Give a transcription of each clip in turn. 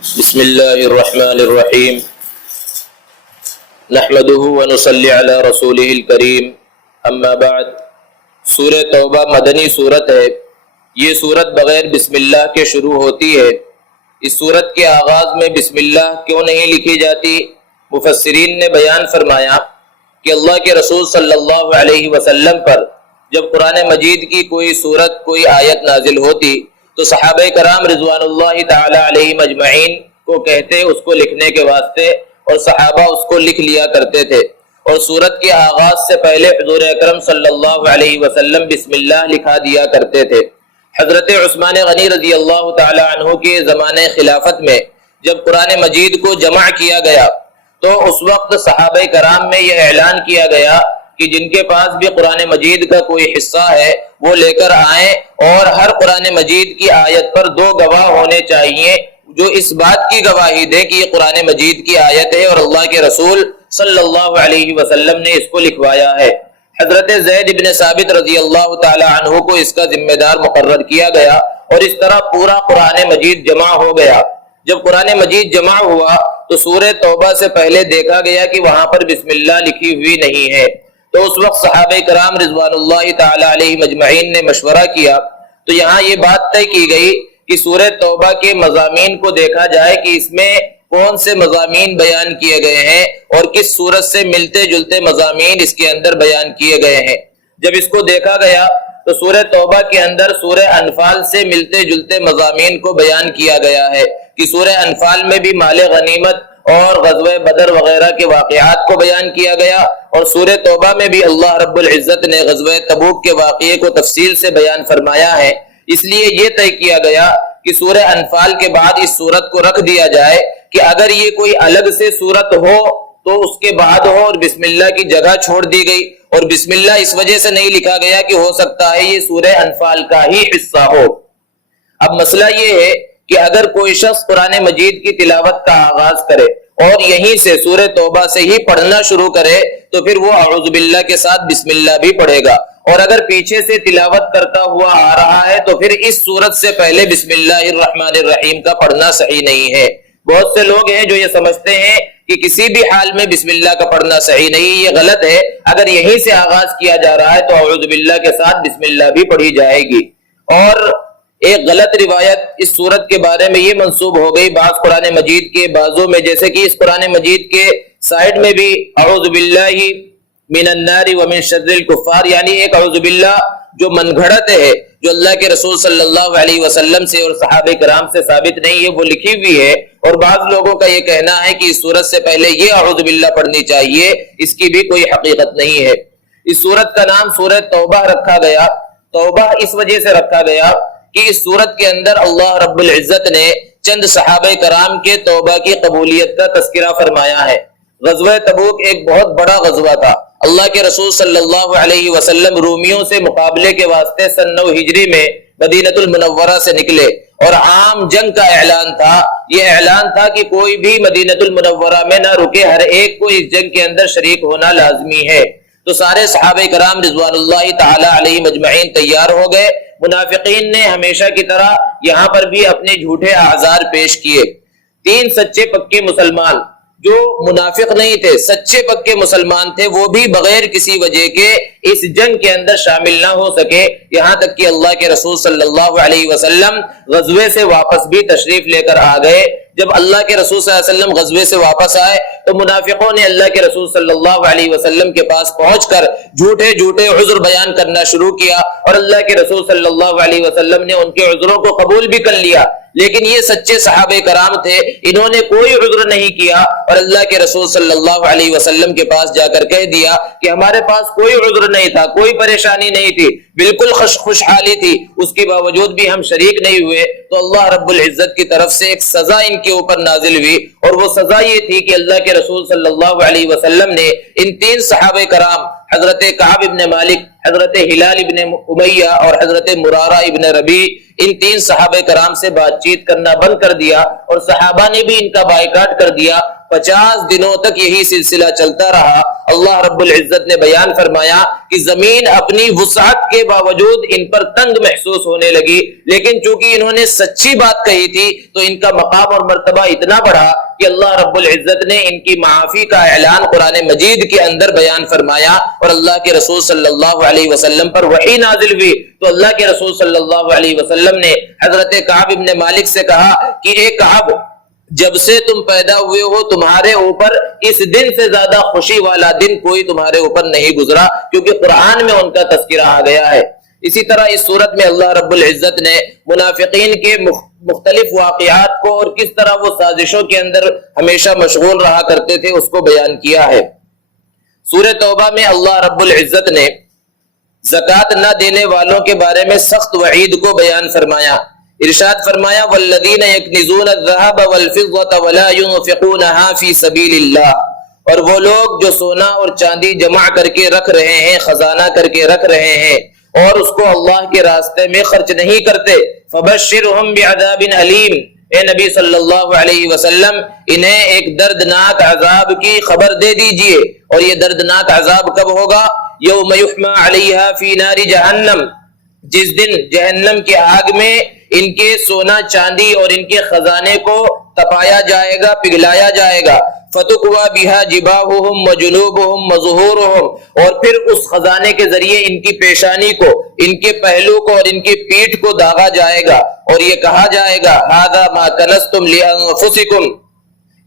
بسم اللہ الرحمن الرحیم نحمده ونصلی علی رسولہ الکریم اما بعد۔ سورہ توبہ مدنی سورت ہے۔ یہ سورت بغیر بسم اللہ کے شروع ہوتی ہے۔ اس سورت کے آغاز میں بسم اللہ کیوں نہیں لکھی جاتی؟ مفسرین نے بیان فرمایا کہ اللہ کے رسول صلی اللہ علیہ وسلم پر جب قرآن مجید کی کوئی سورت کوئی آیت نازل ہوتی تو صحابہ کرام رضوان اللہ تعالی علیہ مجمعین کو کہتے اس کو لکھنے کے واسطے، اور صحابہ اس کو لکھ لیا کرتے تھے، اور سورت کے آغاز سے پہلے حضور اکرم صلی اللہ علیہ وسلم بسم اللہ لکھا دیا کرتے تھے۔ حضرت عثمان غنی رضی اللہ تعالی عنہ کے زمانے خلافت میں جب قرآن مجید کو جمع کیا گیا تو اس وقت صحابہ کرام میں یہ اعلان کیا گیا کہ جن کے پاس بھی قرآن مجید کا کوئی حصہ ہے وہ لے کر آئیں، اور ہر قرآن مجید کی آیت پر 2 گواہ ہونے چاہیے جو اس بات کی گواہی دیں کہ یہ قرآن مجید کی آیت ہے اور اللہ کے رسول صلی اللہ علیہ وسلم نے اس کو لکھوایا ہے۔ حضرت زید بن ثابت رضی اللہ تعالی عنہ کو اس کا ذمہ دار مقرر کیا گیا، اور اس طرح پورا قرآن مجید جمع ہو گیا۔ جب قرآن مجید جمع ہوا تو سورہ توبہ سے پہلے دیکھا گیا کہ وہاں پر بسم اللہ لکھی ہوئی نہیں ہے، تو اس وقت صحابہ کرام رضوان اللہ تعالی علیہ مجمعین نے مشورہ کیا، تو یہاں یہ بات طے کی گئی کہ سورہ توبہ کے مضامین کو دیکھا جائے کہ اس میں کون سے مضامین بیان کیے گئے ہیں اور کس سورت سے ملتے جلتے مضامین اس کے اندر بیان کیے گئے ہیں۔ جب اس کو دیکھا گیا تو سورہ توبہ کے اندر سورہ انفال سے ملتے جلتے مضامین کو بیان کیا گیا ہے کہ سورہ انفال میں بھی مال غنیمت اور غزوہ بدر وغیرہ کے واقعات کو بیان کیا گیا، اور سورہ توبہ میں بھی اللہ رب العزت نے غزوہ تبوک کے واقعے کو تفصیل سے بیان فرمایا ہے۔ اس لیے یہ طے کیا گیا کہ سورہ انفال کے بعد اس سورت کو رکھ دیا جائے کہ اگر یہ کوئی الگ سے سورت ہو تو اس کے بعد ہو، اور بسم اللہ کی جگہ چھوڑ دی گئی، اور بسم اللہ اس وجہ سے نہیں لکھا گیا کہ ہو سکتا ہے یہ سورہ انفال کا ہی حصہ ہو۔ اب مسئلہ یہ ہے کہ اگر کوئی شخص قرآن مجید کی تلاوت کا آغاز کرے اور یہیں سے سورہ توبہ سے ہی پڑھنا شروع کرے تو پھر وہ اعوذ باللہ کے ساتھ بسم اللہ بھی پڑھے گا، اور اگر پیچھے سے تلاوت کرتا ہوا آ رہا ہے تو پھر اس سورت سے پہلے بسم اللہ الرحمن الرحیم کا پڑھنا صحیح نہیں ہے۔ بہت سے لوگ ہیں جو یہ سمجھتے ہیں کہ کسی بھی حال میں بسم اللہ کا پڑھنا صحیح نہیں، یہ غلط ہے۔ اگر یہیں سے آغاز کیا جا رہا ہے تو اعوذ باللہ کے ساتھ بسم اللہ بھی پڑھی جائے گی۔ اور ایک غلط روایت اس سورت کے بارے میں یہ منسوب ہو گئی بعض قرآن مجید کے بازوں میں، جیسے کہ اس قرآن مجید کے سائڈ میں بھی اعوذ باللہ من النار ومن شر الکفار، یعنی ایک اعوذ باللہ جو من گھڑت ہے جو اللہ کے رسول صلی اللہ علیہ وسلم سے اور صحابہ کرام سے ثابت نہیں ہے، وہ لکھی ہوئی ہے، اور بعض لوگوں کا یہ کہنا ہے کہ اس سورت سے پہلے یہ اعوذ باللہ پڑھنی چاہیے، اس کی بھی کوئی حقیقت نہیں ہے۔ اس سورت کا نام سورہ توبہ رکھا گیا۔ توبہ اس وجہ سے رکھا گیا کہ اس سورت کے اندر اللہ رب العزت نے چند صحابہ کرام کے توبہ کی قبولیت کا تذکرہ فرمایا ہے۔ غزوہ تبوک ایک بہت بڑا غزوہ تھا۔ اللہ کے رسول صلی اللہ علیہ وسلم رومیوں سے مقابلے کے واسطے سن 9 ہجری میں مدینۃ المنورہ سے نکلے، اور عام جنگ کا اعلان تھا۔ یہ اعلان تھا کہ کوئی بھی مدینۃ المنورہ میں نہ رکے، ہر ایک کو اس جنگ کے اندر شریک ہونا لازمی ہے۔ تو سارے صحابہ کرام رضوان اللہ تعالی علیہ مجمعین تیار ہو گئے۔ منافقین نے ہمیشہ کی طرح یہاں پر بھی اپنے جھوٹے اعذار پیش کیے۔ 3 سچے پکے مسلمان جو منافق نہیں تھے، سچے پکے مسلمان تھے، وہ بھی بغیر کسی وجہ کے اس جنگ کے اندر شامل نہ ہو سکے، یہاں تک کہ اللہ کے رسول صلی اللہ علیہ وسلم غزوے سے واپس بھی تشریف لے کر آ گئے۔ جب اللہ کے رسول صلی اللہ علیہ وسلم غزوے سے واپس آئے تو منافقوں نے اللہ کے رسول صلی اللہ علیہ وسلم کے پاس پہنچ کر جھوٹے عذر بیان کرنا شروع کیا، اور اللہ کے رسول صلی اللہ علیہ وسلم نے ان کے عذروں کو قبول بھی کر لیا۔ لیکن یہ سچے صحابہ کرام تھے، انہوں نے کوئی عذر نہیں کیا، اور اللہ کے رسول صلی اللہ علیہ وسلم کے پاس جا کر کہہ دیا کہ ہمارے پاس کوئی عذر نہیں تھا، کوئی پریشانی نہیں تھی، بالکل خوشحالی تھی، اس کے باوجود بھی ہم شریک نہیں ہوئے۔ تو اللہ رب العزت کی طرف سے ایک سزا ان کے اوپر نازل ہوئی، اور وہ سزا یہ تھی کہ اللہ کے رسول صلی اللہ علیہ وسلم نے ان 3 صحابہ کرام حضرت کعب ابن مالک، حضرت ہلال ابن امیہ اور حضرت مرارہ ابن ربیع، ان 3 صحابہ کرام سے بات چیت کرنا بند کر دیا اور صحابہ نے بھی ان کا بائیکاٹ کر دیا۔ 50 دنوں تک یہی سلسلہ چلتا رہا۔ اللہ رب العزت نے بیان فرمایا کہ زمین اپنی وسعت کے باوجود ان پر تنگ محسوس ہونے لگی، لیکن چونکہ انہوں نے سچی بات کہی تھی تو ان کا مقام اور مرتبہ اتنا بڑھا کہ اللہ رب العزت نے ان کی معافی کا اعلان قرآن مجید کے اندر بیان فرمایا، اور اللہ کے رسول صلی اللہ علیہ وسلم پر وحی نازل ہوئی تو اللہ کے رسول صلی اللہ علیہ وسلم نے حضرت کعب ابن مالک سے کہا کہ اے کعب، جب سے تم پیدا ہوئے ہو تمہارے اوپر اس دن سے زیادہ خوشی والا دن کوئی تمہارے اوپر نہیں گزرا، کیونکہ قرآن میں ان کا تذکرہ آ گیا ہے۔ اسی طرح اس صورت میں اللہ رب العزت نے منافقین کے مختلف واقعات کو اور کس طرح وہ سازشوں کے اندر ہمیشہ مشغول رہا کرتے تھے اس کو بیان کیا ہے۔ سورہ توبہ میں اللہ رب العزت نے زکوٰۃ نہ دینے والوں کے بارے میں سخت وعید کو بیان فرمایا۔ ارشاد فرمایا والذین یکنزون الذهب والفضة ولا ينفقونها فی سبیل اللہ، اور وہ لوگ جو سونا اور چاندی جمع کر کے رکھ رہے ہیں، خزانہ کر کے رکھ رہے ہیں اور اس کو اللہ کے راستے میں خرچ نہیں کرتے، فبشرہم بعذاب علیم، اے نبی صلی اللہ علیہ وسلم انہیں ایک دردناک عذاب کی خبر دے دیجئے۔ اور یہ دردناک عذاب کب ہوگا؟ یوم یحمى علیہا فی نار جہنم، جس دن جہنم کی آگ میں ان کے سونا چاندی اور ان کے خزانے کو تپایا جائے گا، پگھلایا جائے گا۔ فتقوی بہا جباہہم وجنوبہم وظہورہم، اور پھر اس خزانے کے ذریعے ان کی پیشانی کو، ان کے پہلو کو اور ان کی پیٹھ کو داغا جائے گا، اور یہ کہا جائے گا ھذا ما کنزتم لانفسکم،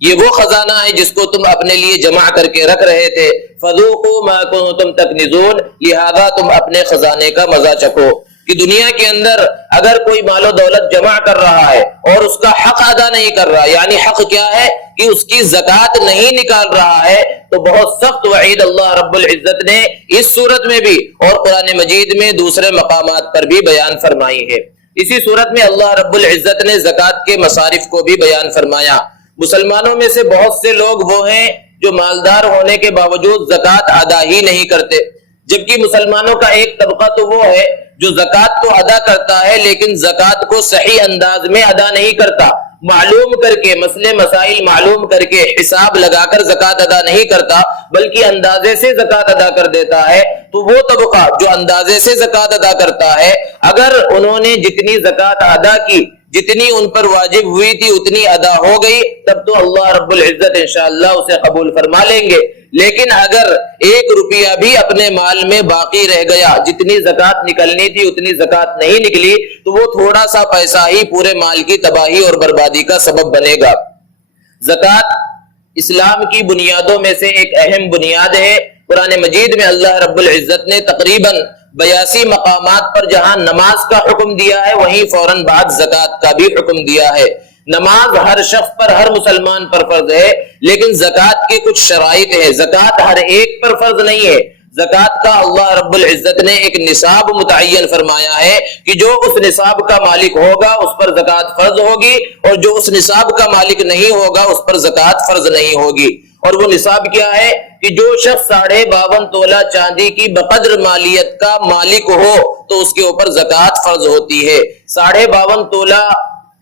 یہ وہ خزانہ ہے جس کو تم اپنے لیے جمع کر کے رکھ رہے تھے، فذوقوا ما کنتم تکنزون، لہذا تم اپنے خزانے کا مزہ چکھو۔ کہ دنیا کے اندر اگر کوئی مال و دولت جمع کر رہا ہے اور اس کا حق ادا نہیں کر رہا، یعنی حق کیا ہے کہ اس کی زکوٰۃ نہیں نکال رہا ہے، تو بہت سخت وعید اللہ رب العزت نے اس صورت میں بھی اور قرآن مجید میں دوسرے مقامات پر بھی بیان فرمائی ہے۔ اسی صورت میں اللہ رب العزت نے زکوٰۃ کے مصارف کو بھی بیان فرمایا۔ مسلمانوں میں سے بہت سے لوگ وہ ہیں جو مالدار ہونے کے باوجود زکوٰۃ ادا ہی نہیں کرتے، جبکہ مسلمانوں کا ایک طبقہ تو وہ ہے جو زکوٰۃ تو ادا کرتا ہے لیکن زکوٰۃ کو صحیح انداز میں ادا نہیں کرتا، معلوم کر کے مسئلے مسائل معلوم کر کے حساب لگا کر زکوٰۃ ادا نہیں کرتا، بلکہ اندازے سے زکوٰۃ ادا کر دیتا ہے۔ تو وہ طبقہ جو اندازے سے زکوٰۃ ادا کرتا ہے، اگر انہوں نے جتنی زکوٰۃ ادا کی، جتنی ان پر واجب ہوئی تھی اتنی ادا ہو گئی، تب تو اللہ رب العزت انشاءاللہ اسے قبول فرما لیں گے۔ لیکن اگر 1 روپیہ بھی اپنے مال میں باقی رہ گیا، جتنی زکوٰۃ نکلنی تھی اتنی زکوٰۃ نہیں نکلی، تو وہ تھوڑا سا پیسہ ہی پورے مال کی تباہی اور بربادی کا سبب بنے گا۔ زکوٰۃ اسلام کی بنیادوں میں سے ایک اہم بنیاد ہے۔ قرآن مجید میں اللہ رب العزت نے تقریباً 82 مقامات پر جہاں نماز کا حکم دیا ہے، وہیں فوراً بعد زکوٰۃ کا بھی حکم دیا ہے۔ نماز ہر شخص پر، ہر مسلمان پر فرض ہے، لیکن زکوٰۃ کی کچھ شرائط ہے۔ زکوٰۃ ہر ایک پر فرض نہیں ہے۔ زکوٰۃ کا اللہ رب العزت نے ایک نصاب متعین فرمایا ہے کہ جو اس نصاب کا مالک ہوگا اس پر زکوٰۃ فرض ہوگی، اور جو اس نصاب کا مالک نہیں ہوگا اس پر زکوٰۃ فرض نہیں ہوگی۔ اور وہ نصاب کیا ہے کہ جو شخص 52.5 تولہ چاندی کی بقدر مالیت کا مالک ہو تو اس کے اوپر زکوٰۃ فرض ہوتی ہے۔ 52.5 تولہ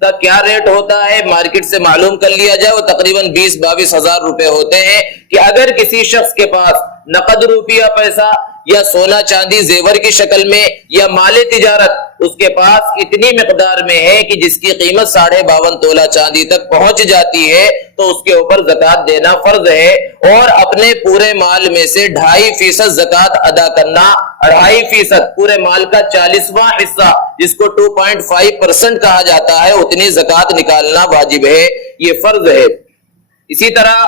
کا کیا ریٹ ہوتا ہے مارکیٹ سے معلوم کر لیا جائے، وہ تقریباً 20-22 ہزار روپے ہوتے ہیں۔ کہ اگر کسی شخص کے پاس نقد روپیہ پیسہ یا سونا چاندی زیور کی شکل میں یا مال تجارت اس کے پاس اتنی مقدار میں ہے کہ جس کی قیمت 52.5 تولہ چاندی تک پہنچ جاتی ہے، تو اس کے اوپر زکوٰۃ دینا فرض ہے، اور اپنے پورے مال میں سے 2.5% زکوٰۃ ادا کرنا، 2.5% پورے مال کا 40واں حصہ جس کو 2.5% کہا جاتا ہے، اتنی زکوٰۃ نکالنا واجب ہے، یہ فرض ہے۔ اسی طرح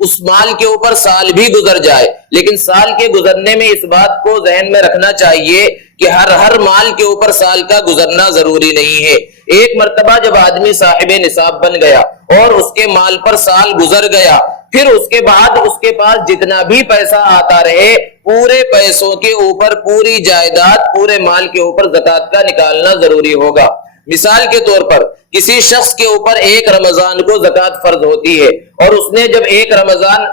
اس مال کے اوپر سال بھی گزر جائے، لیکن سال کے گزرنے میں اس بات کو ذہن میں رکھنا چاہیے کہ ہر مال کے اوپر سال کا گزرنا ضروری نہیں ہے۔ ایک مرتبہ جب آدمی صاحب نصاب بن گیا اور اس کے مال پر سال گزر گیا، پھر اس کے بعد اس کے پاس جتنا بھی پیسہ آتا رہے، پورے پیسوں کے اوپر، پوری جائیداد، پورے مال کے اوپر زکوٰۃ کا نکالنا ضروری ہوگا۔ مثال کے طور پر کسی شخص کے اوپر 1 رمضان کو زکوٰۃ فرض ہوتی ہے، اور اس نے جب 1 رمضان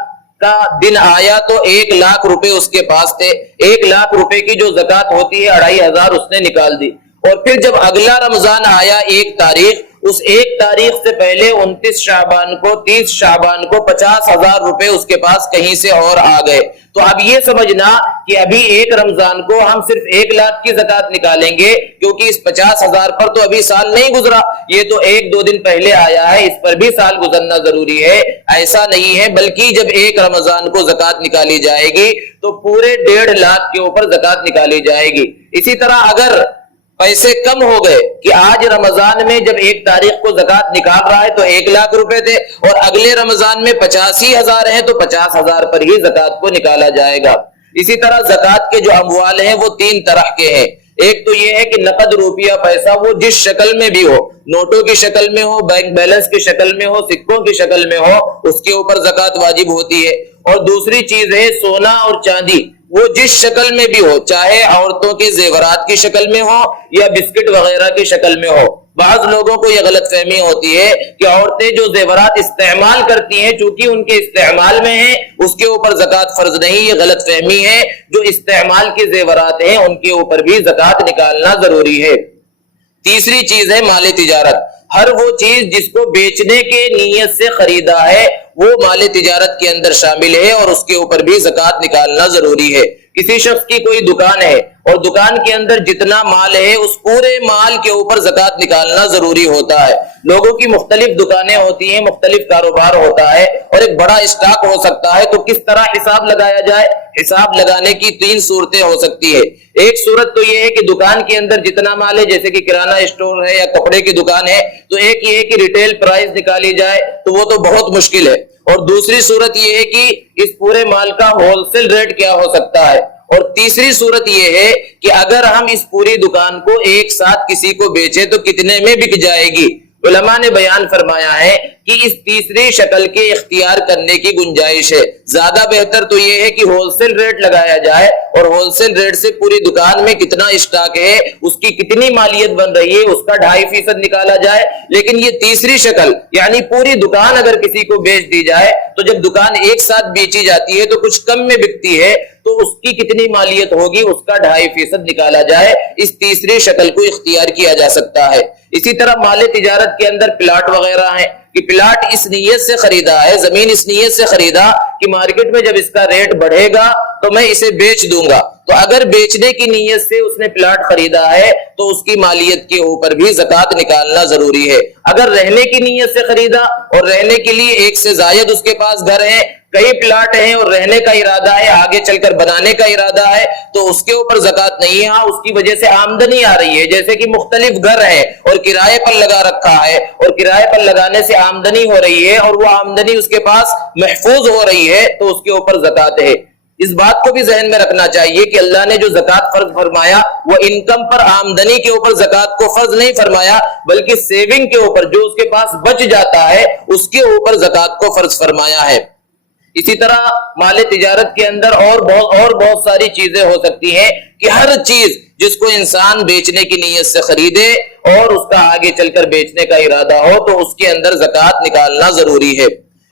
کا دن آیا تو 1,00,000 روپے اس کے پاس تھے، 1,00,000 روپے کی جو زکوٰۃ ہوتی ہے 2,500 اس نے نکال دی، اور پھر جب اگلا رمضان آیا 1 تاریخ، اس 1 تاریخ سے پہلے 29 شعبان کو 30 شعبان کو 50,000 روپے اس کے پاس کہیں سے اور آ گئے، تو اب یہ سمجھنا کہ ابھی 1 رمضان کو ہم صرف 1,00,000 کی زکوٰۃ نکالیں گے کیونکہ اس 50,000 پر تو ابھی سال نہیں گزرا، یہ تو 1-2 دن پہلے آیا ہے، اس پر بھی سال گزرنا ضروری ہے۔ ایسا نہیں ہے، بلکہ جب 1 رمضان کو زکوٰۃ نکالی جائے گی تو پورے 1,50,000 کے اوپر زکوٰۃ نکالی جائے گی۔ اسی طرح اگر پیسے کم ہو گئے کہ آج رمضان میں جب 1 تاریخ کو زکوٰۃ نکال رہا ہے تو 1,00,000 روپے تھے اور اگلے رمضان میں 85,000 ہیں تو 50,000 پر ہی زکوٰۃ کو نکالا جائے گا۔ اسی طرح زکوٰۃ کے جو اموال ہیں وہ 3 طرح کے ہیں، ایک تو یہ ہے کہ نقد روپیہ پیسہ، وہ جس شکل میں بھی ہو، نوٹوں کی شکل میں ہو، بینک بیلنس کی شکل میں ہو، سکوں کی شکل میں ہو، اس کے اوپر زکوٰۃ واجب ہوتی ہے۔ اور دوسری چیز ہے سونا اور چاندی، وہ جس شکل میں بھی ہو، چاہے عورتوں کے زیورات کی شکل میں ہو یا بسکٹ وغیرہ کی شکل میں ہو۔ بعض لوگوں کو یہ غلط فہمی ہوتی ہے کہ عورتیں جو زیورات استعمال کرتی ہیں چونکہ ان کے استعمال میں ہیں اس کے اوپر زکوٰۃ فرض نہیں، یہ غلط فہمی ہے۔ جو استعمال کے زیورات ہیں ان کے اوپر بھی زکوٰۃ نکالنا ضروری ہے۔ تیسری چیز ہے مال تجارت، ہر وہ چیز جس کو بیچنے کے نیت سے خریدا ہے وہ مال تجارت کے اندر شامل ہے اور اس کے اوپر بھی زکوٰۃ نکالنا ضروری ہے۔ کسی شخص کی کوئی دکان ہے اور دکان کے اندر جتنا مال ہے اس پورے مال کے اوپر زکوٰۃ نکالنا ضروری ہوتا ہے۔ لوگوں کی مختلف دکانیں ہوتی ہیں، مختلف کاروبار ہوتا ہے اور ایک بڑا اسٹاک ہو سکتا ہے، تو کس طرح حساب لگایا جائے؟ حساب لگانے کی 3 صورتیں ہو سکتی ہے۔ ایک صورت تو یہ ہے کہ دکان کے اندر جتنا مال ہے، جیسے کہ کرانہ اسٹور ہے یا کپڑے کی دکان ہے، تو ایک یہ ہے کہ ریٹیل پرائس نکالی جائے، تو وہ تو بہت مشکل ہے۔ اور دوسری صورت یہ ہے کہ اس پورے مال کا ہول سیل ریٹ کیا ہو سکتا ہے، اور تیسری صورت یہ ہے کہ اگر ہم اس پوری دکان کو ایک ساتھ کسی کو بیچے تو کتنے میں بک جائے گی۔ علماء نے بیان فرمایا ہے کہ اس تیسری شکل کے اختیار کرنے کی گنجائش ہے۔ زیادہ بہتر تو یہ ہے کہ ہول سیل ریٹ لگایا جائے اور ہول سیل ریٹ سے پوری دکان میں کتنا اسٹاک ہے، اس کی کتنی مالیت بن رہی ہے، اس کا 2.5% نکالا جائے۔ لیکن یہ تیسری شکل یعنی پوری دکان اگر کسی کو بیچ دی جائے تو جب دکان ایک ساتھ بیچی جاتی ہے تو کچھ کم میں بکتی ہے، تو اس کی کتنی مالیت ہوگی اس کا 2.5% نکالا جائے۔ اس تیسری شکل کو اختیار کیا جا سکتا ہے۔ اسی طرح مال تجارت کے اندر پلاٹ وغیرہ ہیں کہ پلاٹ اس نیت سے خریدا ہے، زمین اس نیت سے خریدا کہ مارکیٹ میں جب اس کا ریٹ بڑھے گا تو میں اسے بیچ دوں گا، تو اگر بیچنے کی نیت سے اس نے پلاٹ خریدا ہے تو اس کی مالیت کے اوپر بھی زکوٰۃ نکالنا ضروری ہے۔ اگر رہنے کی نیت سے خریدا اور رہنے کے لیے ایک سے زائد اس کے پاس گھر ہیں، کئی پلاٹ ہیں اور رہنے کا ارادہ ہے، آگے چل کر بنانے کا ارادہ ہے، تو اس کے اوپر زکوٰۃ نہیں ہے۔ ہاں اس کی وجہ سے آمدنی آ رہی ہے، جیسے کہ مختلف گھر ہے اور کرائے پر لگا رکھا ہے اور کرائے پر لگانے سے آمدنی ہو رہی ہے اور وہ آمدنی اس کے پاس محفوظ ہو رہی ہے، تو اس کے اوپر زکوٰۃ ہے۔ اس بات کو بھی ذہن میں رکھنا چاہیے کہ اللہ نے جو زکوٰۃ فرض فرمایا وہ انکم پر، آمدنی کے اوپر زکوٰۃ کو فرض نہیں فرمایا، بلکہ سیونگ کے اوپر، جو اس کے پاس بچ جاتا ہے اس کے اوپر زکوٰۃ کو فرض فرمایا ہے۔ اسی طرح مال تجارت کے اندر اور بہت ساری چیزیں ہو سکتی ہیں کہ ہر چیز جس کو انسان بیچنے کی نیت سے خریدے اور اس کا آگے چل کر بیچنے کا ارادہ ہو تو اس کے اندر زکوٰۃ نکالنا ضروری ہے۔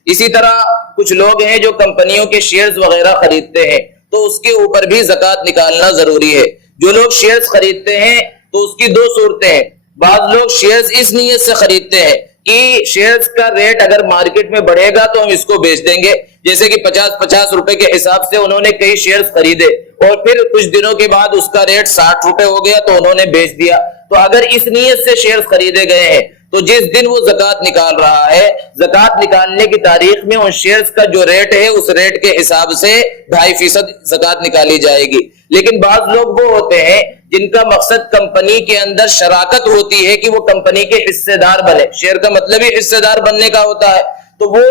اسی طرح کچھ لوگ ہیں جو کمپنیوں کے شیئرز وغیرہ خریدتے ہیں تو اس کے اوپر بھی زکوٰۃ نکالنا ضروری ہے۔ جو لوگ شیئرز خریدتے ہیں تو اس کی 2 صورتیں ہیں۔ بعض لوگ شیئرز اس نیت سے خریدتے ہیں کہ شیئرز کا ریٹ اگر مارکیٹ میں بڑھے گا تو ہم اس کو بیچ دیں گے، جیسے کہ 50 روپے کے حساب سے انہوں نے کئی شیئرز خریدے اور پھر کچھ دنوں کے بعد اس کا ریٹ 60 روپے ہو گیا تو انہوں نے بیچ دیا۔ تو اگر اس نیت سے شیئرز خریدے گئے ہیں تو جس دن وہ زکوٰۃ نکال رہا ہے، زکوٰۃ نکالنے کی تاریخ میں ان شیئرز کا جو ریٹ ہے اس ریٹ کے حساب سے 2.5% زکوٰۃ نکالی جائے گی۔ لیکن بعض لوگ وہ ہوتے ہیں جن کا مقصد کمپنی کے اندر شراکت ہوتی ہے کہ وہ کمپنی کے حصے دار بنے، شیئر کا مطلب ہی حصے دار بننے کا ہوتا ہے، تو وہ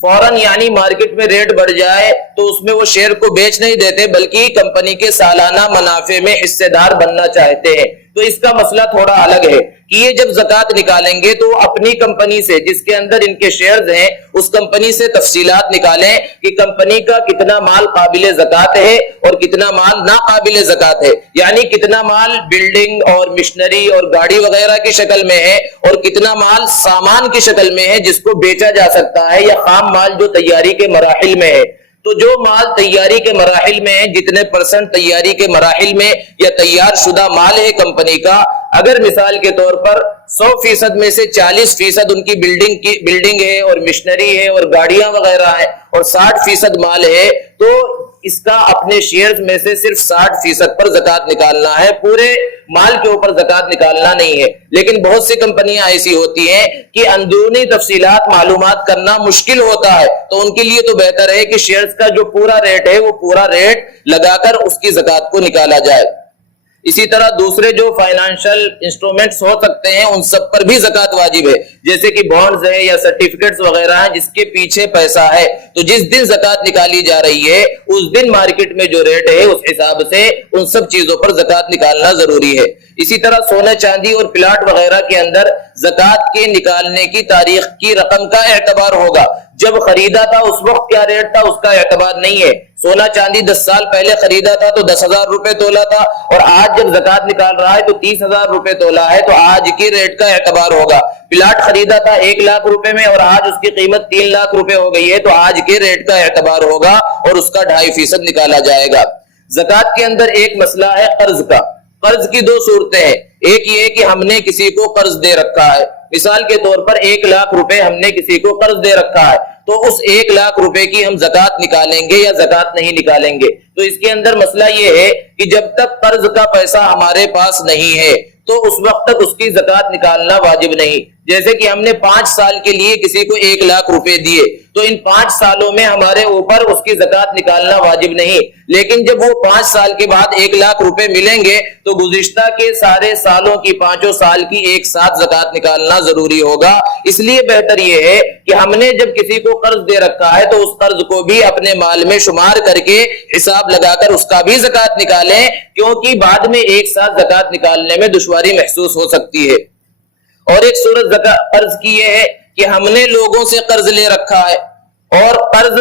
فوراً یعنی مارکیٹ میں ریٹ بڑھ جائے تو اس میں وہ شیئر کو بیچ نہیں دیتے بلکہ کمپنی کے سالانہ منافع میں حصے دار بننا چاہتے ہیں۔ تو اس کا مسئلہ تھوڑا الگ ہے کہ یہ جب زکوٰۃ نکالیں گے تو اپنی کمپنی سے جس کے اندر ان کے شیئرز ہیں اس کمپنی سے تفصیلات نکالیں کہ کمپنی کا کتنا مال قابل زکوٰۃ ہے اور کتنا مال ناقابل زکوٰۃ ہے، یعنی کتنا مال بلڈنگ اور مشنری اور گاڑی وغیرہ کی شکل میں ہے اور کتنا مال سامان کی شکل میں ہے جس کو بیچا جا سکتا ہے، یا خام مال جو تیاری کے مراحل میں ہے۔ تو جو مال تیاری کے مراحل میں ہے، جتنے % تیاری کے مراحل میں یا تیار شدہ مال ہے کمپنی کا، اگر مثال کے طور پر 100% میں سے 40% ان کی بلڈنگ ہے اور مشنری ہے اور گاڑیاں وغیرہ ہیں اور 60% مال ہے، تو اس کا اپنے شیئرز میں سے صرف 60% پر زکوٰۃ نکالنا ہے، پورے مال کے اوپر زکوٰۃ نکالنا نہیں ہے۔ لیکن بہت سی کمپنیاں ایسی ہوتی ہیں کہ اندرونی تفصیلات معلومات کرنا مشکل ہوتا ہے، تو ان کے لیے تو بہتر ہے کہ شیئرز کا جو پورا ریٹ ہے وہ پورا ریٹ لگا کر اس کی زکوٰۃ کو نکالا جائے۔ اسی طرح دوسرے جو فائنانشل انسٹرومنٹس ہو سکتے ہیں ان سب پر بھی زکوٰۃ واجب ہے، جیسے کہ بانڈز ہے یا سرٹیفکیٹس وغیرہ ہیں جس کے پیچھے پیسہ ہے، تو جس دن زکوٰۃ نکالی جا رہی ہے اس دن مارکیٹ میں جو ریٹ ہے اس حساب سے ان سب چیزوں پر زکوٰۃ نکالنا ضروری ہے۔ اسی طرح سونے چاندی اور پلاٹ وغیرہ کے اندر زکوٰۃ کے نکالنے کی تاریخ کی رقم کا اعتبار ہوگا، جب خریدا تھا اس وقت کیا ریٹ تھا اس کا اعتبار نہیں ہے۔ سونا چاندی 10 سال پہلے خریدا تھا تو 10,000 روپے تولا تھا، اور آج جب زکوٰۃ نکال رہا ہے تو 30,000 روپے تولا ہے، تو آج کی ریٹ کا اعتبار ہوگا۔ پلاٹ خریدا تھا 1 لاکھ روپے میں اور آج اس کی قیمت 3 لاکھ روپے ہو گئی ہے، تو آج کے ریٹ کا اعتبار ہوگا اور اس کا 2.5% نکالا جائے گا۔ زکوٰۃ کے اندر ایک مسئلہ ہے قرض کا۔ قرض کی 2 صورتیں ہیں، ایک یہ کہ ہم نے کسی کو قرض دے رکھا ہے، مثال کے طور پر 1 لاکھ روپے ہم نے کسی کو قرض دے رکھا ہے، تو اس 1 لاکھ روپے کی ہم زکوٰۃ نکالیں گے یا زکوٰۃ نہیں نکالیں گے؟ تو اس کے اندر مسئلہ یہ ہے کہ جب تک قرض کا پیسہ ہمارے پاس نہیں ہے تو اس وقت تک اس کی زکوٰۃ نکالنا واجب نہیں۔ جیسے کہ ہم نے 5 سال کے لیے کسی کو 1 لاکھ روپے دیے، تو ان 5 سالوں میں ہمارے اوپر اس کی زکوٰۃ نکالنا واجب نہیں، لیکن جب وہ 5 سال کے بعد 1 لاکھ روپے ملیں گے تو گزشتہ کے سارے سالوں کی 5 سال کی ایک ساتھ زکوٰۃ نکالنا ضروری ہوگا۔ اس لیے بہتر یہ ہے کہ ہم نے جب کسی کو قرض دے رکھا ہے تو اس قرض کو بھی اپنے مال میں شمار کر کے حساب لگا کر اس کا بھی زکوٰۃ نکالیں، کیونکہ بعد میں ایک ساتھ زکوٰۃ نکالنے میں دشواری محسوس ہو سکتی ہے۔ اور ایک صورت قرض کی یہ ہے کہ ہم نے لوگوں سے قرض لے رکھا ہے، اور قرض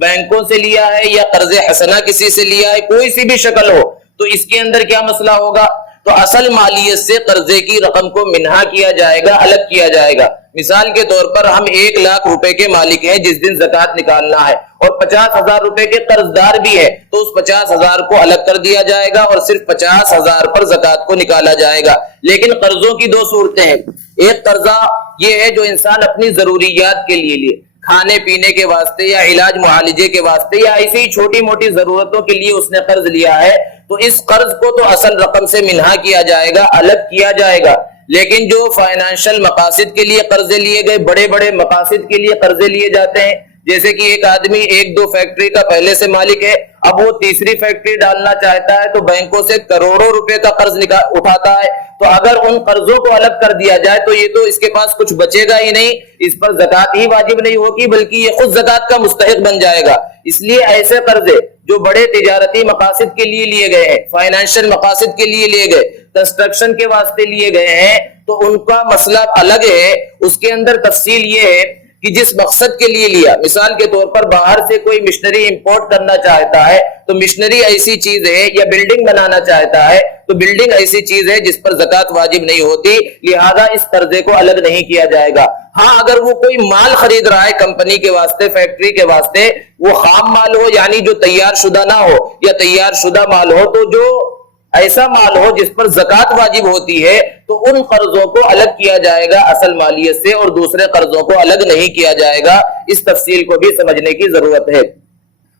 بینکوں سے لیا ہے یا قرض حسنہ کسی سے لیا ہے، کوئی سی بھی شکل ہو، تو اس کے اندر کیا مسئلہ ہوگا؟ تو اصل مالیت سے قرضے کی رقم کو منہا کیا جائے گا، الگ کیا جائے گا۔ مثال کے طور پر ہم 1 لاکھ روپے کے مالک ہیں جس دن زکوٰۃ نکالنا ہے، اور 50,000 روپے کے قرض دار بھی ہے، تو اس 50,000 کو الگ کر دیا جائے گا اور صرف 50,000 پر زکوٰۃ کو نکالا جائے گا۔ لیکن قرضوں کی 2 صورتیں ہیں، ایک قرضہ یہ ہے جو انسان اپنی ضروریات کے لیے کھانے پینے کے واسطے یا علاج معالجے کے واسطے یا ایسی چھوٹی موٹی ضرورتوں کے لیے اس نے قرض لیا ہے، تو اس قرض کو تو اصل رقم سے منہا کیا جائے گا، الگ کیا جائے گا۔ لیکن جو فائنانشل مقاصد کے لیے قرضے لیے گئے، بڑے بڑے مقاصد کے لیے قرضے لیے جاتے ہیں، جیسے کہ ایک آدمی 1-2 فیکٹری کا پہلے سے مالک ہے، اب وہ تیسری فیکٹری ڈالنا چاہتا ہے تو بینکوں سے کروڑوں روپے کا قرض اٹھاتا ہے، تو اگر ان قرضوں کو الگ کر دیا جائے تو یہ تو اس کے پاس کچھ بچے گا ہی نہیں، اس پر زکوٰۃ ہی واجب نہیں ہوگی بلکہ یہ خود زکوٰۃ کا مستحق بن جائے گا۔ اس لیے ایسے قرضے جو بڑے تجارتی مقاصد کے لیے لیے گئے ہیں، فائنانشل مقاصد کے لیے لیے گئے، کنسٹرکشن کے واسطے لیے گئے ہیں، تو ان کا مسئلہ الگ ہے۔ اس کے اندر تفصیل یہ ہے کہ جس مقصد کے لیے لیا، مثال کے طور پر باہر سے کوئی مشنری امپورٹ کرنا چاہتا ہے تو مشنری ایسی چیز ہے، یا بلڈنگ بنانا چاہتا ہے تو بلڈنگ ایسی چیز ہے جس پر زکوٰۃ واجب نہیں ہوتی، لہذا اس قرضے کو الگ نہیں کیا جائے گا۔ ہاں اگر وہ کوئی مال خرید رہا ہے کمپنی کے واسطے، فیکٹری کے واسطے، وہ خام مال ہو یعنی جو تیار شدہ نہ ہو یا تیار شدہ مال ہو، تو جو ایسا مال ہو جس پر زکوٰۃ واجب ہوتی ہے تو ان قرضوں کو الگ کیا جائے گا اصل مالیت سے، اور دوسرے قرضوں کو الگ نہیں کیا جائے گا۔ اس تفصیل کو بھی سمجھنے کی ضرورت ہے۔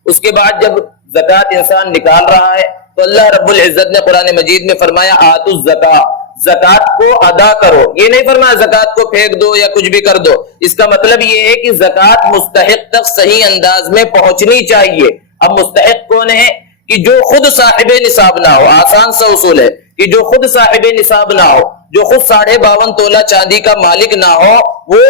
اس کے بعد جب زکوٰۃ انسان نکال رہا ہے تو اللہ رب العزت نے قرآن مجید میں فرمایا آتوا الزکاۃ، زکوٰۃ کو ادا کرو۔ یہ نہیں فرمایا زکوٰۃ کو پھینک دو یا کچھ بھی کر دو، اس کا مطلب یہ ہے کہ زکوٰۃ مستحق تک صحیح انداز میں پہنچنی چاہیے۔ اب مستحق کون ہے؟ کہ جو خود صاحب نصاب نہ ہو، آسان سا اصول ہے کہ جو خود صاحب نصاب نہ ہو، جو خود 52.5 تولہ چاندی کا مالک نہ ہو، وہ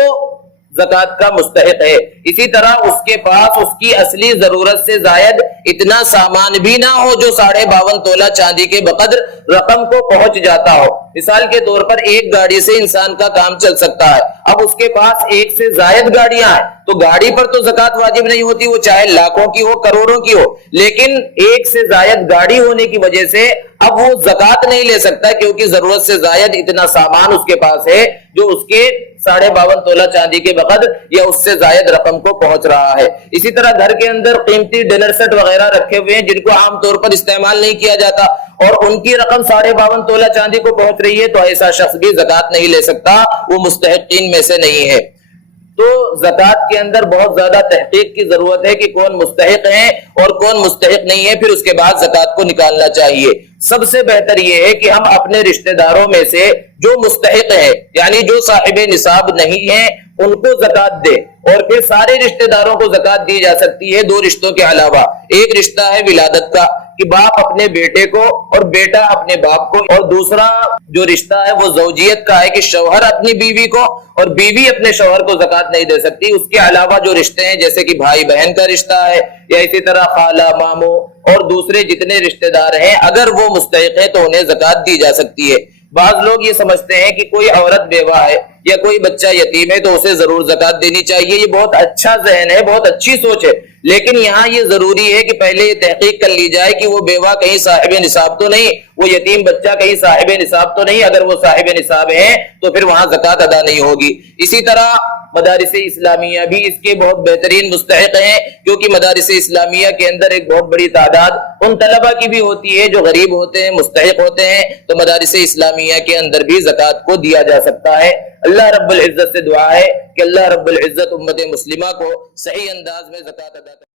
زکوٰۃ کا مستحق ہے۔ اسی طرح اس کے پاس اس کی اصلی ضرورت سے زائد اتنا سامان بھی نہ ہو جو 52.5 تولہ چاندی کے بقدر رقم کو پہنچ جاتا ہو۔ مثال کے طور پر ایک گاڑی سے انسان کا کام چل سکتا ہے، اب اس کے پاس 1 سے زائد گاڑیاں ہیں تو گاڑی پر تو زکوٰۃ واجب نہیں ہوتی، وہ چاہے لاکھوں کی ہو کروڑوں کی ہو، لیکن 1 سے زائد گاڑی ہونے کی وجہ سے اب وہ زکات نہیں لے سکتا کیونکہ ضرورت سے زائد اتنا سامان اس کے پاس ہے جو اس کے 52.5 تولہ چاندی کے بقد یا اس سے زائد رقم کو پہنچ رہا ہے۔ اسی طرح گھر کے اندر قیمتی ڈنر سیٹ وغیرہ رکھے ہوئے ہیں جن کو عام طور پر استعمال نہیں کیا جاتا اور ان کی رقم 52.5 تولہ چاندی کو پہنچ رہی ہے تو ایسا شخص بھی زکات نہیں لے سکتا، وہ مستحقین میں سے نہیں ہے۔ تو زکات کے اندر بہت زیادہ تحقیق کی ضرورت ہے کہ کون مستحق ہے اور کون مستحق نہیں ہے، پھر اس کے بعد زکات کو نکالنا چاہیے۔ سب سے بہتر یہ ہے کہ ہم اپنے رشتہ داروں میں سے جو مستحق ہے یعنی جو صاحب نصاب نہیں ہے ان کو زکات دے، اور پھر سارے رشتہ داروں کو زکات دی جا سکتی ہے دو رشتوں کے علاوہ۔ ایک رشتہ ہے ولادت کا کہ باپ اپنے بیٹے کو اور بیٹا اپنے باپ کو، اور دوسرا جو رشتہ ہے وہ زوجیت کا ہے کہ شوہر اپنی بیوی کو اور بیوی اپنے شوہر کو زکات نہیں دے سکتی۔ اس کے علاوہ جو رشتے ہیں جیسے کہ بھائی بہن کا رشتہ ہے یا اسی طرح خالہ ماموں اور دوسرے جتنے رشتہ دار ہیں اگر وہ مستحق ہیں تو انہیں زکات دی جا سکتی ہے۔ بعض لوگ یہ سمجھتے ہیں کہ کوئی عورت بیوہ ہے یا کوئی بچہ یتیم ہے تو اسے ضرور زکات دینی چاہیے، یہ بہت اچھا ذہن ہے، بہت اچھی سوچ ہے، لیکن یہاں یہ ضروری ہے کہ پہلے یہ تحقیق کر لی جائے کہ وہ بیوہ کہیں صاحب نصاب تو نہیں، وہ یتیم بچہ کہیں صاحب نصاب تو نہیں۔ اگر وہ صاحب نصاب ہیں تو پھر وہاں زکات ادا نہیں ہوگی۔ اسی طرح مدارس اسلامیہ بھی اس کے بہت بہترین مستحق ہیں کیونکہ مدارس اسلامیہ کے اندر ایک بہت بڑی تعداد ان طلبہ کی بھی ہوتی ہے جو غریب ہوتے ہیں، مستحق ہوتے ہیں، تو مدارس اسلامیہ کے اندر بھی زکات کو دیا جا سکتا ہے۔ اللہ رب العزت سے دعا ہے کہ اللہ رب العزت امت مسلمہ کو صحیح انداز میں زکات ادا کرے۔